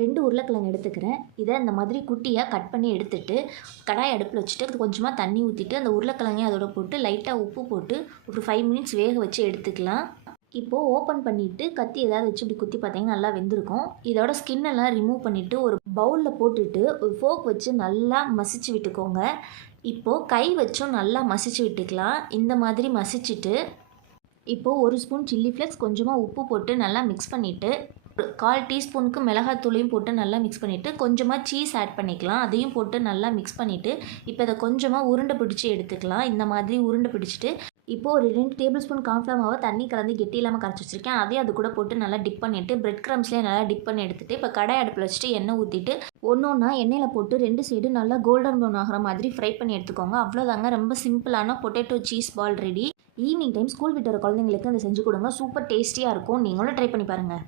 2 உருளைக்கிழங்கு எடுத்துக்கிறேன். இதை இந்த மாதிரி குட்டியாக கட் பண்ணி எடுத்துட்டு கடாய் அடுப்பில் வச்சுட்டு அது கொஞ்சமாக தண்ணி ஊற்றிட்டு அந்த உருளைக்கிழங்கையும் அதோட போட்டு லைட்டாக உப்பு போட்டு ஒரு 5 மினிட்ஸ் வேக வச்சு எடுத்துக்கலாம். இப்போது ஓப்பன் பண்ணிவிட்டு கத்தி ஏதாவது வச்சு இப்படி குத்தி பார்த்தீங்கன்னா நல்லா வெந்திருக்கும். இதோட ஸ்கின்னெல்லாம் ரிமூவ் பண்ணிவிட்டு ஒரு பவுலில் போட்டுட்டு ஒரு ஃபோக் வச்சு நல்லா மசிச்சு விட்டுக்கோங்க. இப்போது கை வச்சும் நல்லா மசிச்சு விட்டுக்கலாம். இந்த மாதிரி மசிச்சுட்டு இப்போது 1 ஸ்பூன் சில்லி ஃப்ளேக்ஸ் கொஞ்சமாக உப்பு போட்டு நல்லா மிக்ஸ் பண்ணிவிட்டு 1/4 டீஸ்பூனுக்கு மிளகாத்தூளையும் போட்டு நல்லா மிக்ஸ் பண்ணிவிட்டு கொஞ்சமாக சீஸ் ஆட் பண்ணிக்கலாம். அதையும் போட்டு நல்லா மிக்ஸ் பண்ணிவிட்டு இப்போ இதை கொஞ்சமாக உருண்டை பிடிச்சி எடுத்துக்கலாம். இந்த மாதிரி உருண்டை பிடிச்சிட்டு இப்போது ஒரு 2 டேபிள் ஸ்பூன் கார்ன்ஃப்ளவர் மாவை தண்ணி கலந்து கெட்டி இல்லாமல் கரைச்சி வச்சுருக்கேன். அதையும் அது கூட போட்டு நல்லா டிப் பண்ணிவிட்டு பிரெட் க்ரம்ஸ்லேயே நல்லா டிப் பண்ணி எடுத்துகிட்டு இப்போ கடாய் அடுப்பில் வச்சுட்டு எண்ணெய் ஊற்றிட்டு ஒன்றா எண்ணெயில் போட்டு 2 சைடு நல்லா கோல்டன் ப்ரௌன் ஆகிற மாதிரி ஃப்ரை பண்ணி எடுத்துக்கோங்க. அவ்வளோதாங்க, ரொம்ப சிம்பிளான potato cheese ball ready. Evening time school விட்டு வர குழந்தைங்களுக்கு அதை செஞ்சு கொடுங்க. சூப்பர் டேஸ்டியாக இருக்கும். நீங்களும் ட்ரை பண்ணி பாருங்கள்.